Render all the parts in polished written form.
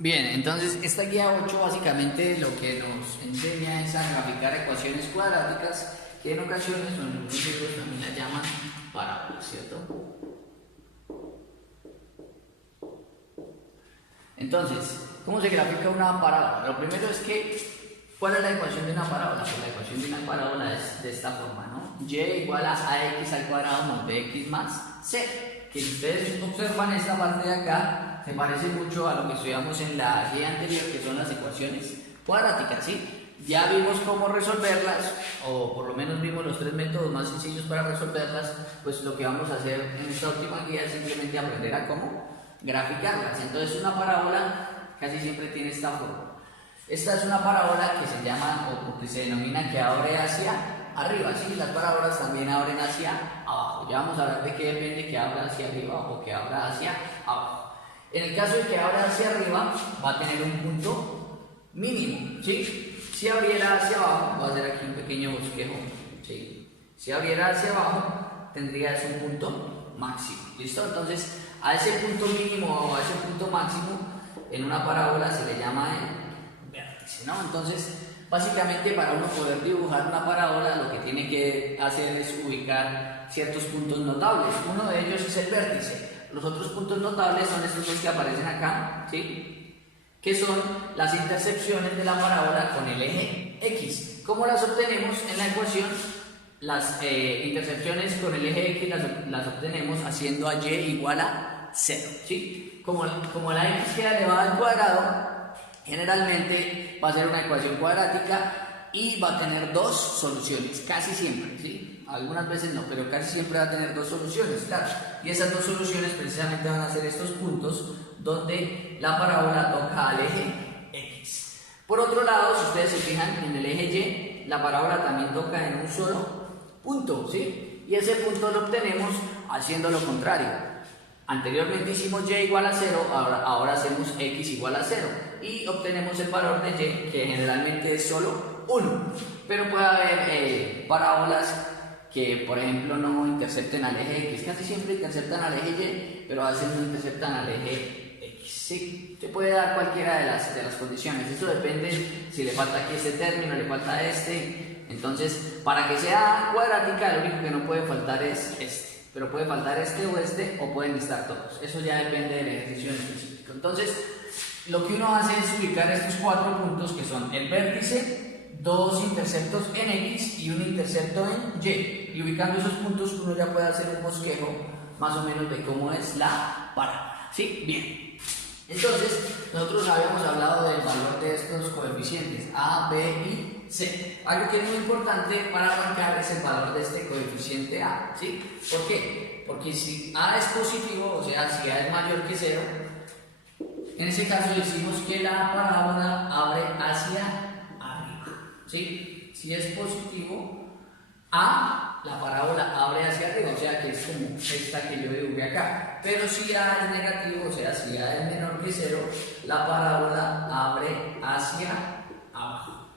Bien, entonces esta guía 8 básicamente lo que nos enseña es a graficar ecuaciones cuadráticas que en ocasiones o en algunos libros también las llaman parábolas, ¿cierto? Entonces, ¿cómo se grafica una parábola? Lo primero es que, ¿cuál es la ecuación de una parábola? Pues la ecuación de una parábola es de esta forma, ¿no? Y igual a ax al cuadrado más bx más c. Que si ustedes observan esta parte de acá, se parece mucho a lo que estudiamos en la guía anterior, que son las ecuaciones cuadráticas, ¿sí? Ya vimos cómo resolverlas, o por lo menos vimos los tres métodos más sencillos para resolverlas. Pues lo que vamos a hacer en esta última guía es simplemente aprender a cómo graficarlas. Entonces una parábola casi siempre tiene esta forma. Esta es una parábola que se llama, o que se denomina que abre hacia arriba, ¿sí? Las parábolas también abren hacia abajo. Ya vamos a hablar de qué depende que abra hacia arriba o que abra hacia abajo. En el caso de que abra hacia arriba, va a tener un punto mínimo, ¿sí? Si abriera hacia abajo, voy a hacer aquí un pequeño bosquejo, ¿sí? Si abriera hacia abajo, tendrías un punto máximo, ¿listo? Entonces, a ese punto mínimo o a ese punto máximo, en una parábola se le llama el vértice, ¿no? Entonces, básicamente para uno poder dibujar una parábola, lo que tiene que hacer es ubicar ciertos puntos notables. Uno de ellos es el vértice. Los otros puntos notables son estos dos que aparecen acá, ¿sí? Que son las intersecciones de la parábola con el eje X. ¿Cómo las obtenemos en la ecuación? Las intersecciones con el eje X las obtenemos haciendo a y igual a 0, ¿sí? Como la X queda elevada al cuadrado, generalmente va a ser una ecuación cuadrática y va a tener dos soluciones, casi siempre, ¿sí? Algunas veces no, pero casi siempre va a tener dos soluciones, claro. Y esas dos soluciones precisamente van a ser estos puntos donde la parábola toca al eje X. Por otro lado, si ustedes se fijan en el eje Y, la parábola también toca en un solo punto, ¿sí? Y ese punto lo obtenemos haciendo lo contrario. Anteriormente hicimos y igual a 0, ahora hacemos x igual a 0 y obtenemos el valor de y, que generalmente es solo 1. Pero puede haber parábolas que, por ejemplo, no intercepten al eje x. Casi siempre interceptan al eje y, pero a veces no interceptan al eje x. Sí, se puede dar cualquiera de las condiciones. Eso depende si le falta aquí este término, le falta este. Entonces, para que sea cuadrática, lo único que no puede faltar es este. Pero puede faltar este, o pueden estar todos. Eso ya depende del ejercicio en específico. Entonces, lo que uno hace es ubicar estos cuatro puntos que son el vértice, dos interceptos en X y un intercepto en Y. Y ubicando esos puntos uno ya puede hacer un bosquejo más o menos de cómo es la parábola. ¿Sí? Bien. Entonces, nosotros habíamos hablado del valor de estos coeficientes A, B y C. Algo que es muy importante para arrancar es el valor de este coeficiente A, ¿sí? ¿Por qué? Porque si A es positivo, o sea, si A es mayor que 0, en ese caso decimos que la parábola abre hacia arriba, ¿sí? Si es positivo, A, la parábola abre hacia arriba, o sea que es como esta que yo dibujé acá. Pero si A es negativo, o sea, si A es menor que 0, la parábola abre hacia abajo.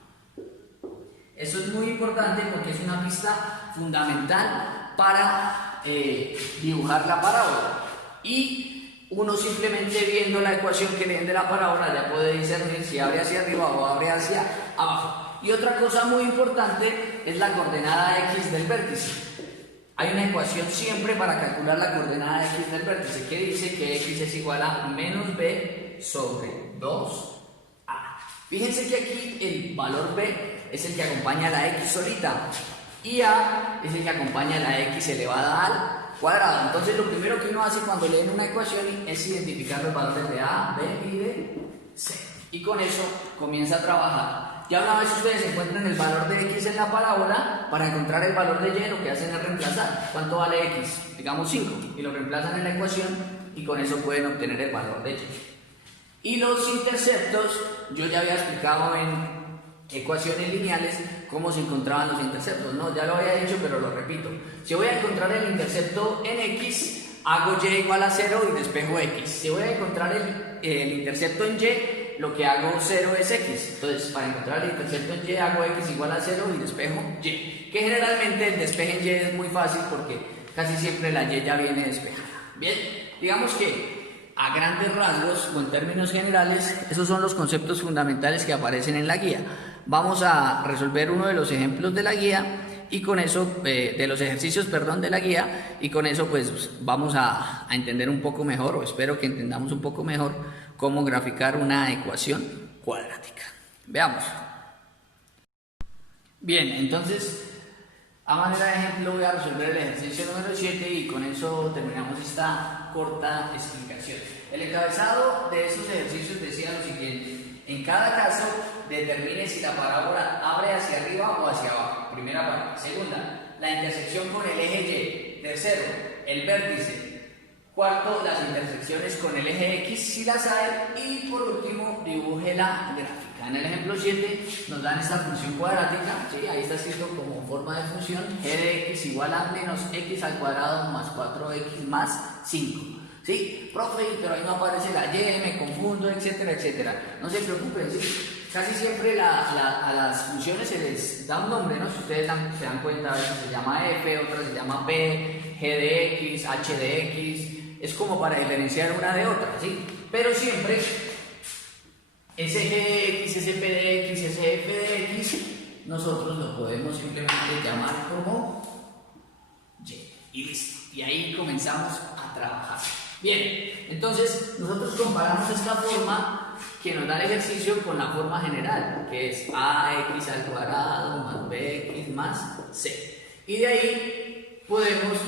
Eso es muy importante porque es una pista fundamental para dibujar la parábola. Y uno simplemente viendo la ecuación que le den de la parábola ya puede discernir si abre hacia arriba o abre hacia abajo. Y otra cosa muy importante es la coordenada X del vértice. Hay una ecuación siempre para calcular la coordenada X del vértice que dice que X es igual a menos B sobre 2A. Fíjense que aquí el valor B es el que acompaña a la X solita y A es el que acompaña a la X elevada al cuadrado. Entonces lo primero que uno hace cuando leen una ecuación es identificar los valores de A, B y de C. Y con eso comienza a trabajar. Ya una vez ustedes encuentran el valor de X en la parábola, para encontrar el valor de Y lo que hacen es reemplazar. ¿Cuánto vale X? Digamos 5. Y lo reemplazan en la ecuación y con eso pueden obtener el valor de Y. Y los interceptos, yo ya había explicado en ecuaciones lineales cómo se encontraban los interceptos, ¿no? Ya lo había dicho, pero lo repito. Si voy a encontrar el intercepto en X, hago Y igual a 0 y despejo X. Si voy a encontrar el intercepto en Y, lo que hago 0 es X. Entonces, para encontrar el intercepto en Y, hago X igual a 0 y despejo Y. Que generalmente el despeje en Y es muy fácil porque casi siempre la Y ya viene despejada. Bien, digamos que a grandes rasgos o en términos generales, esos son los conceptos fundamentales que aparecen en la guía. Vamos a resolver uno de los ejemplos de la guía y con eso, de los ejercicios, perdón, de la guía, y con eso pues vamos a entender un poco mejor, o espero que entendamos un poco mejor, cómo graficar una ecuación cuadrática. Veamos. Bien, entonces, a manera de ejemplo voy a resolver el ejercicio número 7 y con eso terminamos esta corta explicación. El encabezado de estos ejercicios decía lo siguiente: en cada caso, determine si la parábola abre hacia arriba o hacia abajo. Primera parte. Segunda, la intersección con el eje Y. Tercero, el vértice. Cuarto, las intersecciones con el eje X si las hay. Y por último, dibuje la gráfica. En el ejemplo 7 nos dan esta función cuadrática. ¿Sí? Ahí está escrito como forma de función: g de x igual a menos x al cuadrado más 4x más 5. ¿Sí? Profe, pero ahí no aparece la y, me confundo, etcétera, etcétera. No se preocupen, ¿sí? Casi siempre a las funciones se les da un nombre, ¿no? Si ustedes se dan cuenta, a veces se llama f, otra se llama p, g de x, h de x. Es como para diferenciar una de otra, ¿sí? Pero siempre ese g de x, ese p de x, ese f de x, nosotros lo podemos simplemente llamar como y. Y listo. Y ahí comenzamos a trabajar. Bien, entonces nosotros comparamos esta forma que nos da el ejercicio con la forma general, que es ax al cuadrado más bx más c. Y de ahí podemos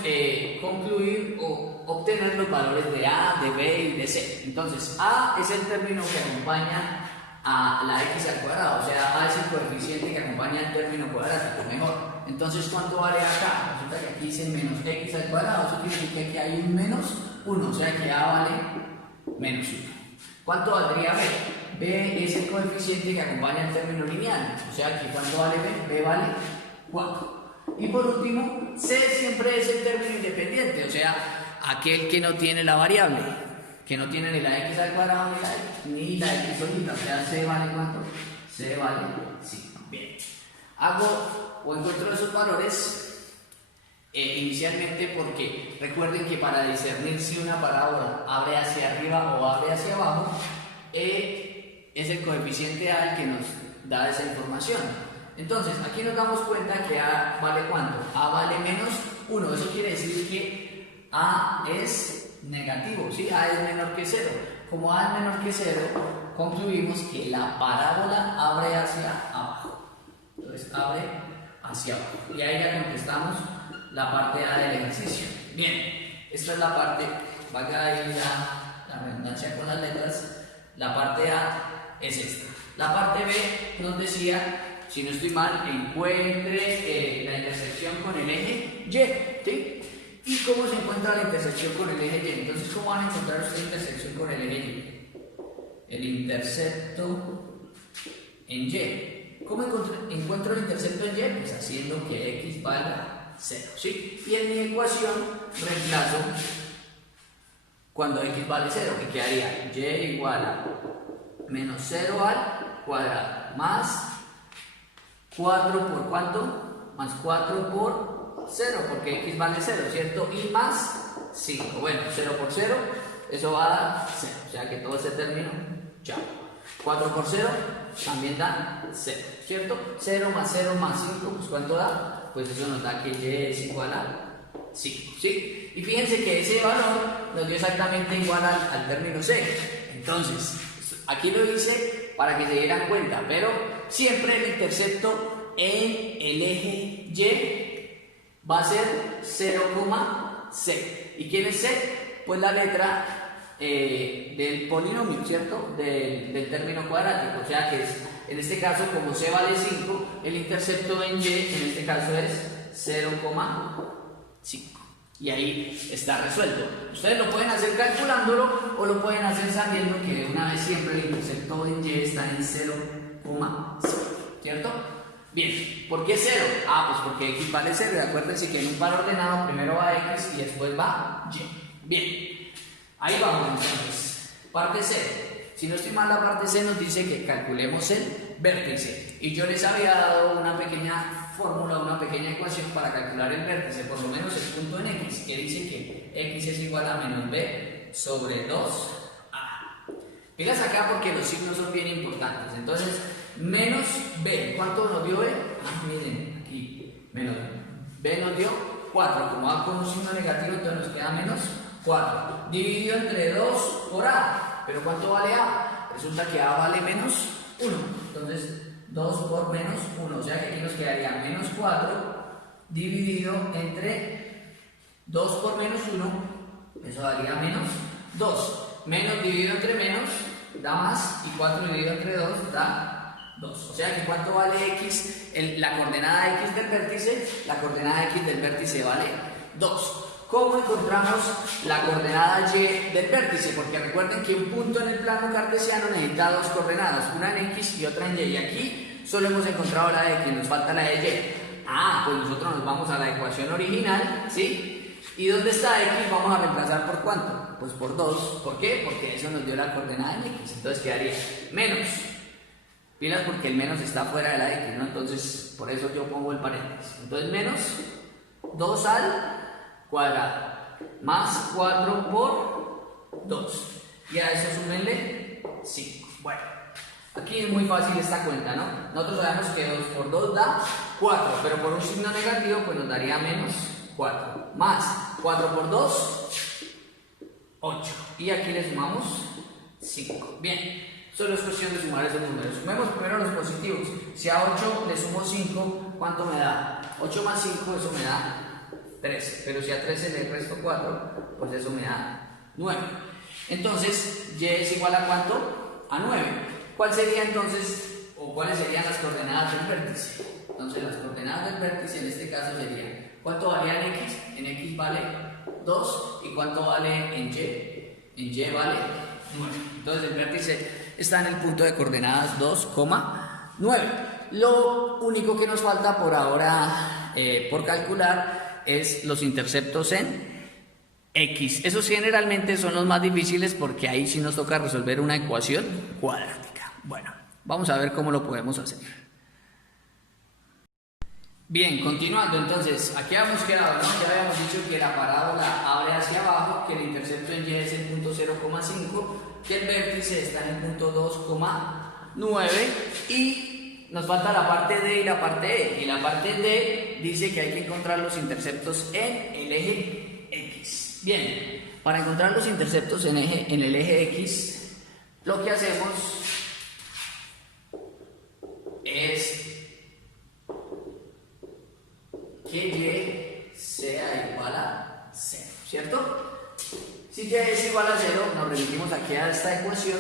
concluir o obtener los valores de a, de b y de c. Entonces, a es el término que acompaña a la x al cuadrado, o sea, a es el coeficiente que acompaña al término cuadrático, mejor. Entonces, ¿cuánto vale acá? Resulta que aquí dice menos x al cuadrado, eso quiere decir que aquí hay un menos 1, o sea que a vale menos 1. ¿Cuánto valdría b? B es el coeficiente que acompaña al término lineal, o sea que ¿cuánto vale b? B vale 4. Y por último, c siempre es el término independiente, o sea, aquel que no tiene la variable, que no tiene ni la x al cuadrado ni la x solita, o sea, c vale ¿cuánto? C vale 5. Bien. Hago o encuentro esos valores inicialmente porque recuerden que para discernir si una parábola abre hacia arriba o abre hacia abajo, es el coeficiente a el que nos da esa información. Entonces, aquí nos damos cuenta que a vale ¿cuánto? A vale menos 1, eso quiere decir que a es negativo, ¿sí? A es menor que 0. Como a es menor que 0, concluimos que la parábola abre hacia abajo. Entonces, abre hacia abajo. Y ahí ya contestamos la parte A del ejercicio. Bien, esta es la parte, valga ahí la redundancia con las letras, la parte A es esta. La parte B nos decía, si no estoy mal, encuentre la intersección con el eje Y, ¿sí? ¿Y cómo se encuentra la intersección con el eje Y? Entonces, ¿cómo van a encontrar ustedes la intersección con el eje Y? El intercepto en Y. ¿Cómo encuentro el intercepto en Y? Pues haciendo que x valga 0, ¿sí? Y en mi ecuación reemplazo cuando x vale 0, que quedaría y igual a menos 0 al cuadrado más 4 por ¿cuánto? Más 4 por 0, porque x vale 0, ¿cierto? Y más 5. Bueno, 0 por 0, eso va a dar 0. O sea que todo ese término, chao. 4 por 0 también da 0, ¿cierto? 0 más 0 más 5, pues ¿cuánto da? Pues eso nos da que y es igual a 5, ¿sí? Y fíjense que ese valor nos dio exactamente igual al término c. Entonces, aquí lo hice para que se dieran cuenta, pero siempre el intercepto en el eje Y va a ser 0,c. ¿Y quién es c? Pues la letra del polinomio, ¿cierto? Del término cuadrático, o sea que es, en este caso, como c vale 5, el intercepto en y, en este caso es 0,5. Y ahí está resuelto. Ustedes lo pueden hacer calculándolo o lo pueden hacer sabiendo que de una vez siempre el intercepto en y está en 0,5, ¿cierto? Bien, ¿por qué 0? Ah, pues porque x vale 0, y acuérdense que en un par ordenado primero va x y después va y. Bien, ahí vamos entonces. Parte C. Si no estoy mal, la parte C nos dice que calculemos el vértice. Y yo les había dado una pequeña fórmula, una pequeña ecuación para calcular el vértice, por lo menos el punto en x, que dice que x es igual a menos b sobre 2a. Pilas acá porque los signos son bien importantes. Entonces, menos b. ¿Cuánto nos dio b? Miren, aquí, menos b nos dio 4. Como va con un signo negativo, entonces nos queda menos 4. Dividido entre 2 por a. ¿Pero cuánto vale a? Resulta que a vale menos 1. Entonces, 2 por menos 1. O sea que aquí nos quedaría menos 4 dividido entre 2 por menos 1. Eso daría menos 2. Menos dividido entre menos da más. Y 4 dividido entre 2 da 2. O sea que ¿cuánto vale x? La coordenada x del vértice. La coordenada x del vértice vale 2. ¿Cómo encontramos la coordenada y del vértice? Porque recuerden que un punto en el plano cartesiano necesita dos coordenadas, una en x y otra en y. Y aquí solo hemos encontrado la de x, nos falta la de y. Pues nosotros nos vamos a la ecuación original, ¿sí? ¿Y dónde está x? Vamos a reemplazar por ¿cuánto? Pues por 2. ¿Por qué? Porque eso nos dio la coordenada en x. Entonces quedaría menos. Pilas porque el menos está fuera de la x, ¿no? Entonces, por eso yo pongo el paréntesis. Entonces, menos 2 al cuadrado más 4 por 2 y a eso súmenle 5. Bueno, aquí es muy fácil esta cuenta, ¿no? Nosotros sabemos que 2 por 2 da 4, pero por un signo negativo pues nos daría menos 4 más 4 por 2 8 y aquí le sumamos 5. Bien, solo es cuestión de sumar esos números. Sumemos primero los positivos. Si a 8 le sumo 5, ¿cuánto me da? 8 más 5, eso me da 13, pero si a 13 le resto 4, pues eso me da 9. Entonces, y es igual a ¿cuánto? A 9. ¿Cuál sería entonces, o cuáles serían las coordenadas del vértice? Entonces, las coordenadas del vértice en este caso serían, ¿cuánto valía en x? En x vale 2, ¿y cuánto vale en y? En y vale 9. Entonces, el vértice está en el punto de coordenadas 2,9. Lo único que nos falta por ahora por calcular es los interceptos en x. Esos generalmente son los más difíciles porque ahí sí nos toca resolver una ecuación cuadrática. Bueno, vamos a ver cómo lo podemos hacer. Bien, continuando entonces, aquí habíamos quedado, ¿no? Ya habíamos dicho que la parábola abre hacia abajo, que el intercepto en y es el punto 0,5, que el vértice está en el punto 2,9 y nos falta la parte D y la parte E. Y la parte D dice que hay que encontrar los interceptos en el eje X. Bien, para encontrar los interceptos en el eje X, lo que hacemos es que Y sea igual a 0, ¿cierto? Si Y es igual a 0, nos remitimos aquí a esta ecuación.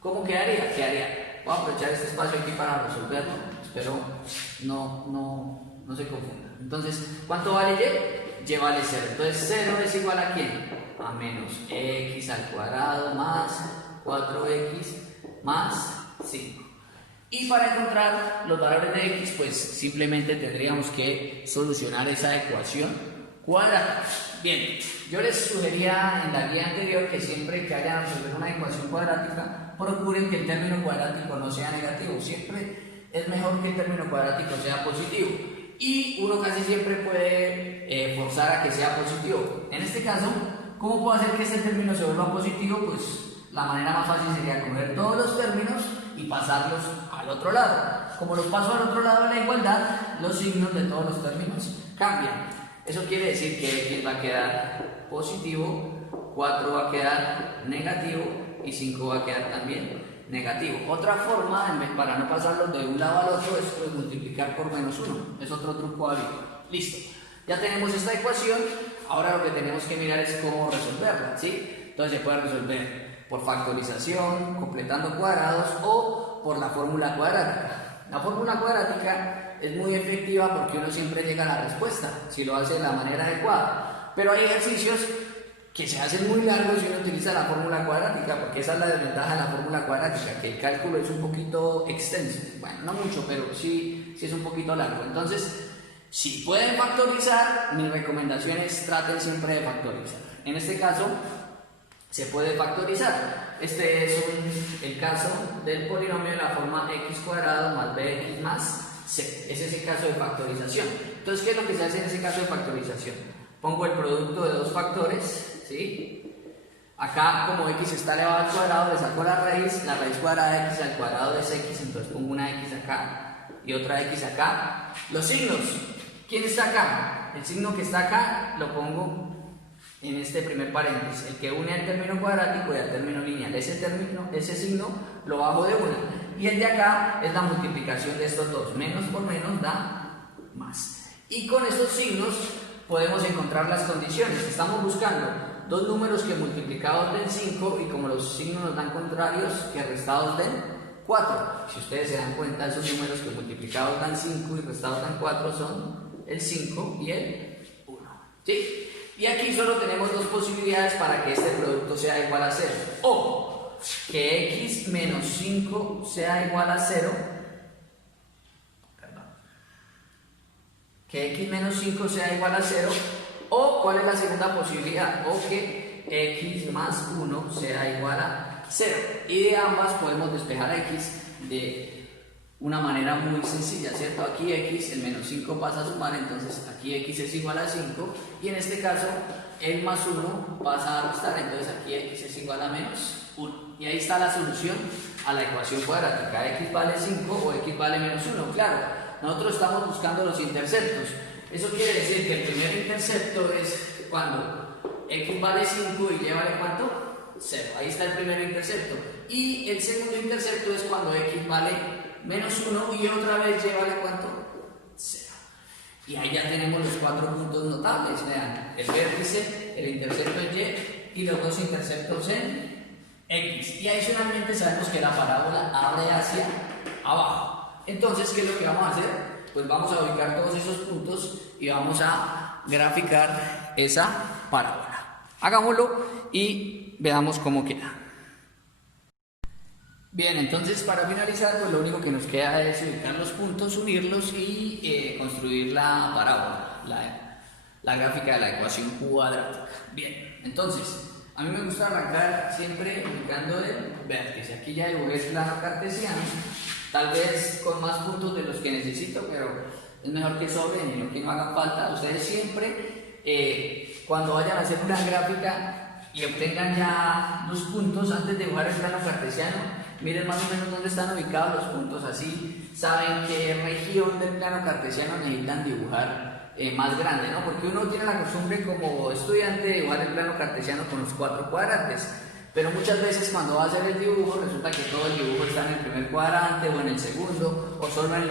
¿Cómo quedaría? Voy a aprovechar este espacio aquí para resolverlo. Espero no se confunda. Entonces, ¿cuánto vale y? Y vale 0. Entonces, 0 es igual a ¿quién? A menos x al cuadrado más 4x más 5. Y para encontrar los valores de x, pues simplemente tendríamos que solucionar esa ecuación cuadrada. Bien, yo les sugería en la guía anterior que siempre que hayan resolver una ecuación cuadrática, procuren que el término cuadrático no sea negativo. Siempre es mejor que el término cuadrático sea positivo. Y uno casi siempre puede forzar a que sea positivo. En este caso, ¿cómo puedo hacer que este término se vuelva positivo? Pues la manera más fácil sería coger todos los términos y pasarlos al otro lado. Como los paso al otro lado de la igualdad, los signos de todos los términos cambian. Eso quiere decir que x va a quedar positivo, 4 va a quedar negativo y 5 va a quedar también negativo. Otra forma, para no pasarlos de un lado al otro, es pues, multiplicar por menos 1. Es otro truco hábil. Listo. Ya tenemos esta ecuación. Ahora lo que tenemos que mirar es cómo resolverla, ¿sí? Entonces se puede resolver por factorización, completando cuadrados o por la fórmula cuadrática. La fórmula cuadrática es muy efectiva porque uno siempre llega a la respuesta si lo hace de la manera adecuada. Pero hay ejercicios que se hacen muy largos si uno utiliza la fórmula cuadrática, porque esa es la desventaja de la fórmula cuadrática, que el cálculo es un poquito extenso. Bueno, no mucho, pero sí es un poquito largo. Entonces, si pueden factorizar, mi recomendación es traten siempre de factorizar. En este caso, se puede factorizar. Este es el caso del polinomio de la forma x cuadrado más bx más c. Ese es el caso de factorización. Entonces, ¿qué es lo que se hace en ese caso de factorización? Pongo el producto de dos factores, ¿sí? Acá, como x está elevado al cuadrado, le saco la raíz cuadrada de x al cuadrado es x, entonces pongo una x acá y otra x acá. Los signos, ¿quién está acá? El signo que está acá lo pongo en este primer paréntesis, el que une al término cuadrático y al término lineal. Ese signo lo bajo de una. Y el de acá es la multiplicación de estos dos. Menos por menos da más. Y con estos signos podemos encontrar las condiciones. Estamos buscando dos números que multiplicados den 5 y como los signos nos dan contrarios, que restados den 4. Si ustedes se dan cuenta, esos números que multiplicados dan 5 y restados dan 4 son el 5 y el 1. ¿Sí? Y aquí solo tenemos dos posibilidades para que este producto sea igual a 0. O que x menos 5 sea igual a 0. Que x menos 5 sea igual a 0. O, ¿cuál es la segunda posibilidad? O que x más 1 sea igual a 0. Y de ambas podemos despejar a x de una manera muy sencilla, ¿cierto? Aquí x, el menos 5 pasa a sumar, entonces aquí x es igual a 5. Y en este caso, el más 1 pasa a restar, entonces aquí x es igual a menos 1. Y ahí está la solución a la ecuación cuadrática. X vale 5 o x vale menos 1. Claro, nosotros estamos buscando los interceptos. Eso quiere decir que el primer intercepto es cuando x vale 5 y y vale ¿cuánto? 0. Ahí está el primer intercepto. Y el segundo intercepto es cuando x vale menos 1 y otra vez y vale ¿cuánto? 0. Y ahí ya tenemos los 4 puntos notables. Vean, el vértice, el intercepto en y los dos interceptos en x. Y adicionalmente sabemos que la parábola abre hacia abajo. Entonces, ¿qué es lo que vamos a hacer? Pues vamos a ubicar todos esos puntos y vamos a graficar esa parábola. Hagámoslo y veamos cómo queda. Bien, entonces para finalizar, pues lo único que nos queda es ubicar los puntos, unirlos y construir la parábola, la gráfica de la ecuación cuadrática. Bien, entonces, a mí me gusta arrancar siempre ubicando el vértice. Aquí ya dibujé el plano cartesiano, tal vez con más puntos de los que necesito, pero es mejor que sobren y no que no hagan falta. Ustedes siempre, cuando vayan a hacer una gráfica y obtengan ya los puntos antes de dibujar el plano cartesiano, miren más o menos dónde están ubicados los puntos, así saben qué región del plano cartesiano necesitan dibujar más grande, ¿no? Porque uno tiene la costumbre como estudiante de dibujar el plano cartesiano con los 4 cuadrantes, pero muchas veces cuando va a hacer el dibujo resulta que todo el dibujo está en el primer cuadrante o en el segundo o solo en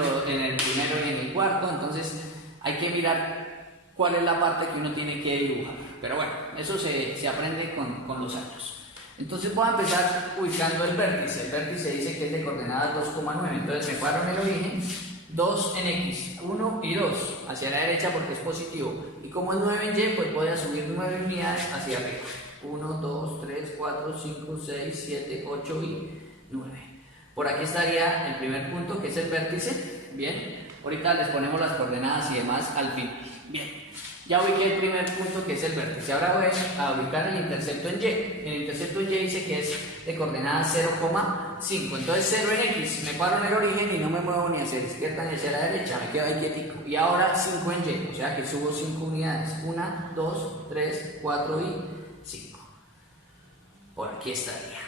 el primero y en el cuarto, entonces hay que mirar cuál es la parte que uno tiene que dibujar. Pero bueno, eso se aprende con los años. Entonces voy a empezar ubicando el vértice. El vértice dice que es de coordenadas 2,9. Entonces me paro en el origen, 2 en x, 1 y 2 hacia la derecha porque es positivo. Y como es 9 en y, pues voy a subir 9 unidades hacia arriba. 1, 2, 3, 4, 5, 6, 7, 8 y 9. Por aquí estaría el primer punto que es el vértice. Bien, ahorita les ponemos las coordenadas y demás al fin. Bien. Ya ubiqué el primer punto que es el vértice. Ahora voy a ubicar el intercepto en y. El intercepto en y dice que es de coordenadas 0,5. Entonces 0 en x. Me paro en el origen y no me muevo ni hacia la izquierda ni hacia la derecha. Me quedo ahí quietico. Y ahora 5 en y. O sea que subo 5 unidades. 1, 2, 3, 4 y 5. Por aquí estaría.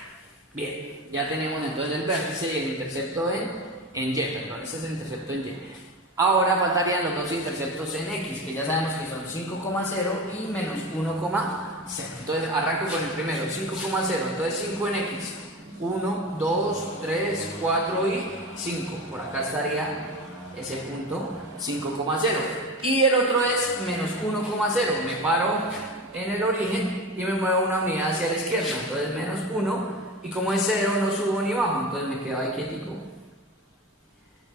Bien. Ya tenemos entonces el vértice y el intercepto en y. Perdón, este es el intercepto en y. Ahora faltarían los dos interceptos en x, que ya sabemos que son 5,0 y menos 1,0. Entonces arranco con el primero, 5,0. Entonces 5 en x. 1, 2, 3, 4 y 5. Por acá estaría ese punto 5,0. Y el otro es menos 1,0. Me paro en el origen y me muevo una unidad hacia la izquierda. Entonces menos 1. Y como es 0 no subo ni bajo. Entonces me quedo ahí quietico.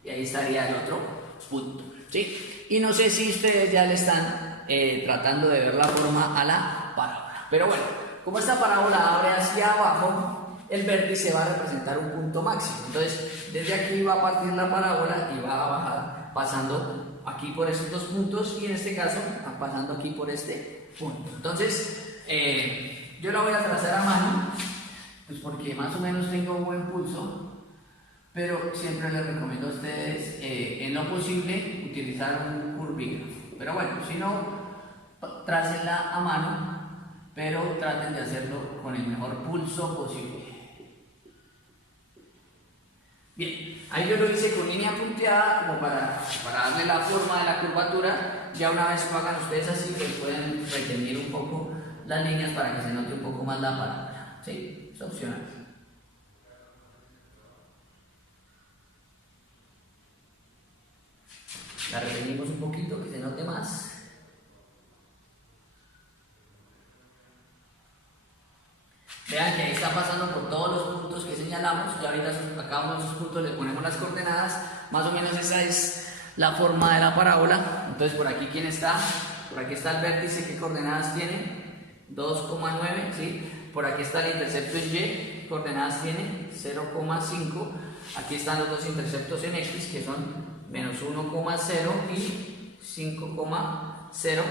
Y ahí estaría el otro punto, ¿sí? Y no sé si ustedes ya le están tratando de ver la forma a la parábola. Pero bueno, como esta parábola abre hacia abajo, el vértice va a representar un punto máximo. Entonces, desde aquí va a partir la parábola y va a bajar pasando aquí por estos dos puntos y en este caso va pasando aquí por este punto. Entonces, yo la voy a trazar a mano, pues porque más o menos tengo un buen pulso. Pero siempre les recomiendo a ustedes, en lo posible, utilizar un curvígrafo. Pero bueno, si no, trácenla a mano pero traten de hacerlo con el mejor pulso posible. Bien, ahí yo lo hice con línea punteada como para darle la forma de la curvatura. Ya una vez lo hagan ustedes así, pues pueden retener un poco las líneas para que se note un poco más la parábola. ¿Sí? Es opcional. La retenimos un poquito, que se note más. Vean que ahí está pasando por todos los puntos que señalamos. Y ahorita a cada uno de esos puntos le ponemos las coordenadas. Más o menos esa es la forma de la parábola. Entonces por aquí, ¿quién está? Por aquí está el vértice. ¿Qué coordenadas tiene? 2,9, ¿sí? Por aquí está el intercepto en Y. Coordenadas tiene 0,5. Aquí están los dos interceptos en X, que son menos 1,0 y 5,0.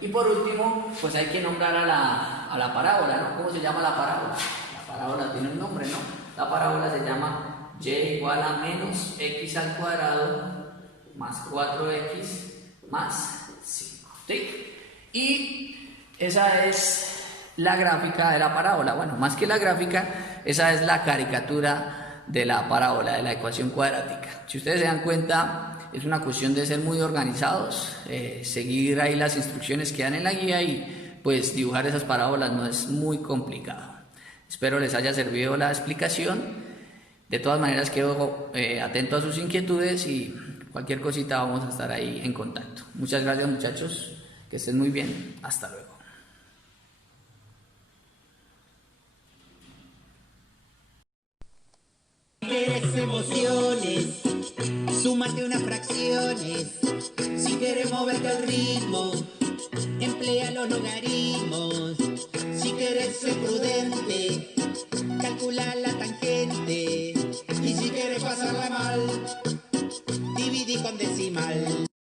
Y por último, pues hay que nombrar a la parábola, ¿no? ¿Cómo se llama la parábola? La parábola tiene un nombre, ¿no? La parábola se llama y igual a menos x al cuadrado más 4x más 5, ¿sí? Y esa es la gráfica de la parábola. Bueno, más que la gráfica, esa es la caricatura de la parábola, de la ecuación cuadrática. Si ustedes se dan cuenta, es una cuestión de ser muy organizados, seguir ahí las instrucciones que dan en la guía y pues dibujar esas parábolas no es muy complicado. Espero les haya servido la explicación. De todas maneras quedo atento a sus inquietudes y cualquier cosita vamos a estar ahí en contacto. Muchas gracias, muchachos, que estén muy bien, hasta luego. Quieres emociones, súmate unas fracciones. Si quieres moverte al ritmo, emplea los logaritmos. Si quieres ser prudente, calcula la tangente. Y si quieres pasarla mal,